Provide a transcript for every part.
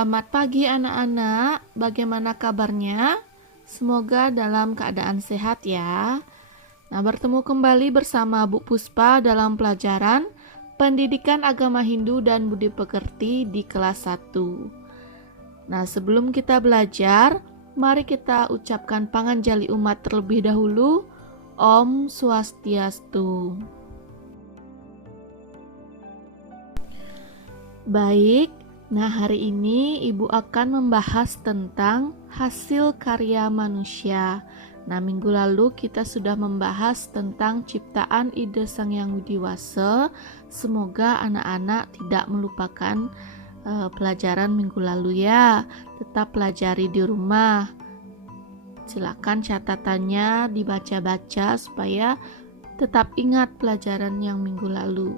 Selamat pagi anak-anak, bagaimana kabarnya? Semoga dalam keadaan sehat ya. Nah, bertemu kembali bersama Bu Puspa dalam pelajaran Pendidikan Agama Hindu dan Budi Pekerti di kelas 1. Nah, sebelum kita belajar, mari kita ucapkan panganjali umat terlebih dahulu. Om Swastiastu. Baik. Nah, hari ini Ibu akan membahas tentang hasil karya manusia. Nah, minggu lalu kita sudah membahas tentang ciptaan ide Sang Yang Widi Wasa. Semoga anak-anak tidak melupakan pelajaran minggu lalu ya. Tetap pelajari di rumah. Silakan catatannya dibaca-baca supaya tetap ingat pelajaran yang minggu lalu.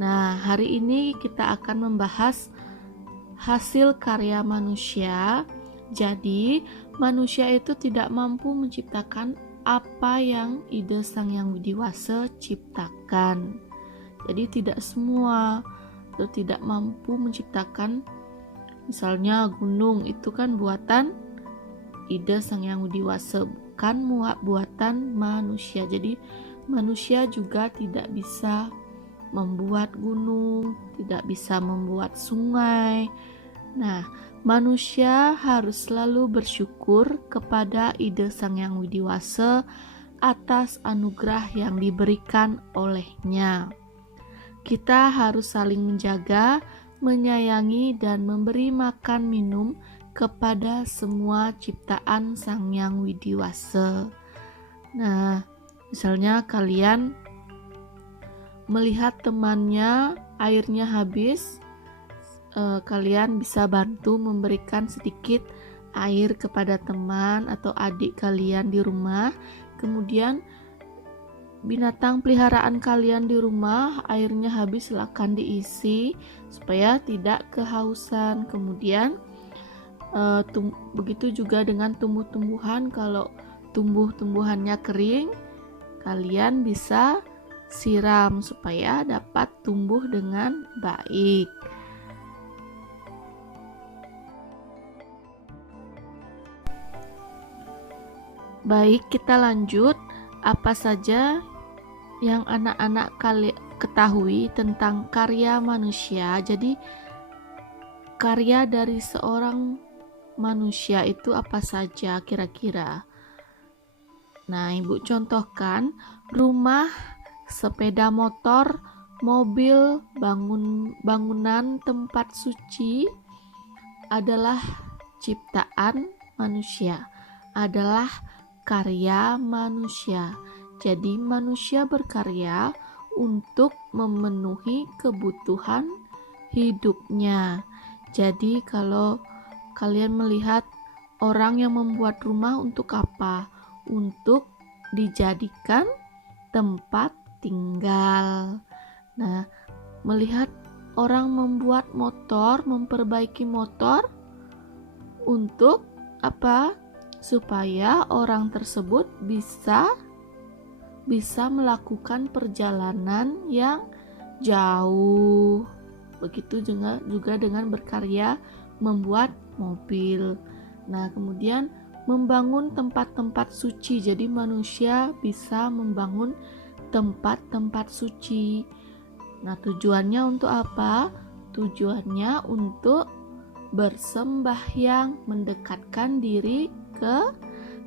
Nah, hari ini kita akan membahas hasil karya manusia. Jadi, manusia itu tidak mampu menciptakan apa yang ide Sang Yang Widi Wasa ciptakan. Jadi, tidak semua itu tidak mampu menciptakan. Misalnya gunung itu kan buatan ide Sang Yang Widi Wasa, bukan buatan manusia. Jadi, manusia juga tidak bisa membuat gunung, tidak bisa membuat sungai. Nah, manusia harus selalu bersyukur kepada ide Sang Yang Widi Wasa atas anugerah yang diberikan olehnya. Kita harus saling menjaga, menyayangi, dan memberi makan minum kepada semua ciptaan Sang Yang Widi Wasa. Nah, misalnya kalian melihat temannya airnya habis, kalian bisa bantu memberikan sedikit air kepada teman atau adik kalian di rumah. Kemudian binatang peliharaan kalian di rumah airnya habis, silakan diisi supaya tidak kehausan. Kemudian begitu juga dengan tumbuh-tumbuhan, kalau tumbuh-tumbuhannya kering, kalian bisa siram supaya dapat tumbuh dengan baik. Baik, kita lanjut. Apa saja yang anak-anak ketahui tentang karya manusia? Jadi, karya dari seorang manusia itu apa saja kira-kira? Nah, Ibu contohkan rumah, sepeda motor, mobil, bangunan tempat suci adalah ciptaan manusia, adalah karya manusia. Jadi manusia berkarya untuk memenuhi kebutuhan hidupnya. Jadi kalau kalian melihat orang yang membuat rumah untuk apa? Untuk dijadikan tempat tinggal. Nah, melihat orang membuat motor, memperbaiki motor untuk apa? Supaya orang tersebut bisa melakukan perjalanan yang jauh. Begitu juga dengan berkarya membuat mobil. Nah, kemudian membangun tempat-tempat suci. Jadi manusia bisa membangun tempat-tempat suci. Nah, tujuannya untuk apa? Tujuannya untuk bersembahyang, mendekatkan diri ke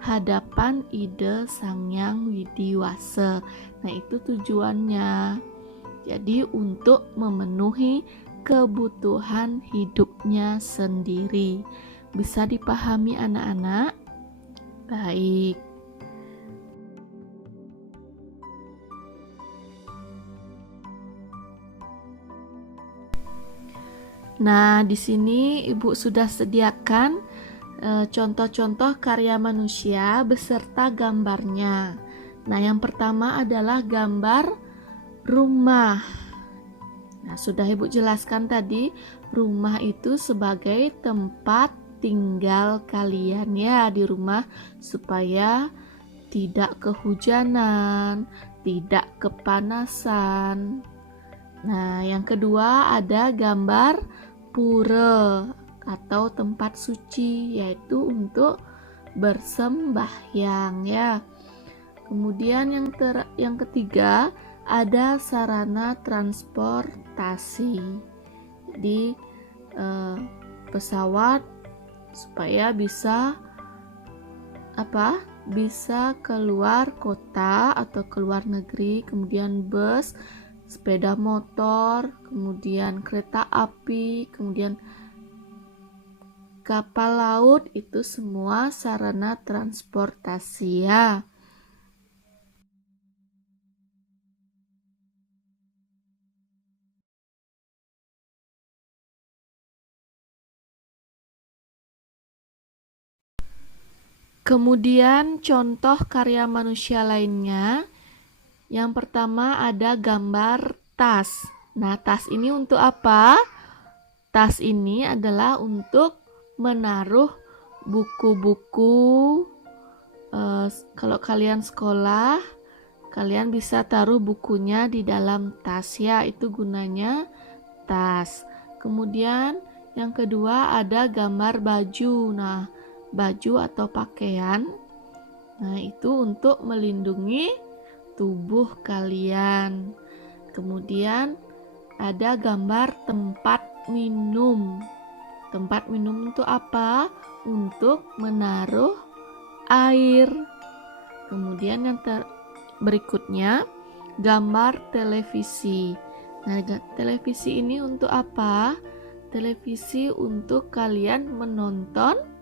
hadapan ide Sang Yang Widi Wasa. Nah, itu tujuannya. Jadi untuk memenuhi kebutuhan hidupnya sendiri. Bisa dipahami anak-anak? Baik. Nah, di sini Ibu sudah sediakan contoh-contoh karya manusia beserta gambarnya. Nah, yang pertama adalah gambar rumah. Nah, sudah Ibu jelaskan tadi, rumah itu sebagai tempat tinggal kalian ya di rumah supaya tidak kehujanan, tidak kepanasan. Nah, yang kedua ada gambar pura. atau tempat suci, yaitu untuk bersembahyang ya. Kemudian yang ketiga ada sarana transportasi. Jadi pesawat supaya bisa keluar kota atau keluar negeri, kemudian bus, sepeda motor, kemudian kereta api, kemudian kapal laut, itu semua sarana transportasi ya. Kemudian contoh karya manusia lainnya, yang pertama ada gambar tas. Nah, tas ini untuk apa? Tas ini adalah untuk menaruh buku-buku. Kalau kalian sekolah, kalian bisa taruh bukunya di dalam tas ya, itu gunanya tas. Kemudian yang kedua ada gambar baju. Nah, baju atau pakaian, nah itu untuk melindungi tubuh kalian. Kemudian ada gambar tempat minum. Tempat minum itu apa? Untuk menaruh air. Kemudian yang berikutnya gambar televisi. Nah, televisi ini untuk apa? Televisi untuk kalian menonton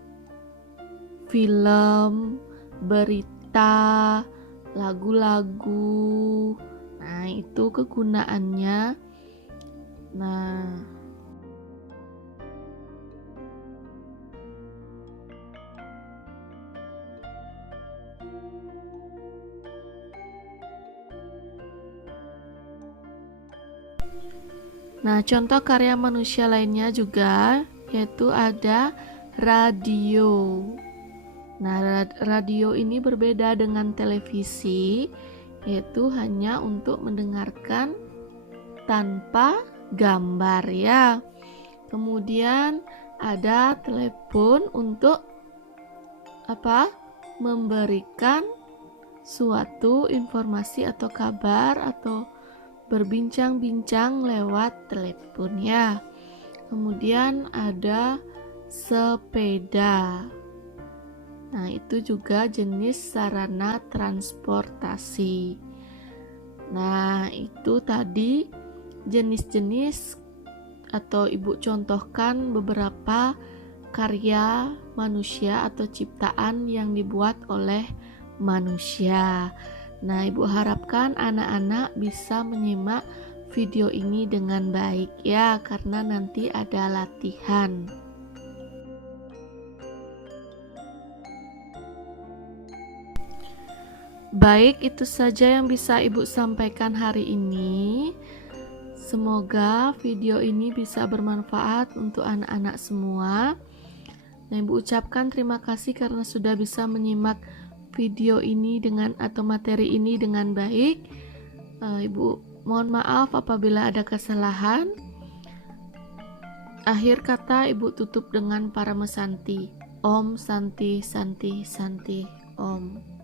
film, berita, lagu-lagu. Nah, itu kegunaannya. Nah, contoh karya manusia lainnya juga yaitu ada radio. Nah, radio ini berbeda dengan televisi, yaitu hanya untuk mendengarkan tanpa gambar ya. Kemudian ada telepon untuk memberikan suatu informasi atau kabar atau berbincang-bincang lewat telepon ya. Kemudian ada sepeda. Nah, itu juga jenis sarana transportasi. Nah, itu tadi jenis-jenis atau Ibu contohkan beberapa karya manusia atau ciptaan yang dibuat oleh manusia. Nah, Ibu harapkan anak-anak bisa menyimak video ini dengan baik ya, karena nanti ada latihan. Baik, itu saja yang bisa Ibu sampaikan hari ini. Semoga video ini bisa bermanfaat untuk anak-anak semua. Nah, Ibu ucapkan terima kasih karena sudah bisa menyimak video ini atau materi ini dengan baik. Ibu mohon maaf apabila ada kesalahan. Akhir kata Ibu tutup dengan Parama Santi. Om Santi Santi Santi Om.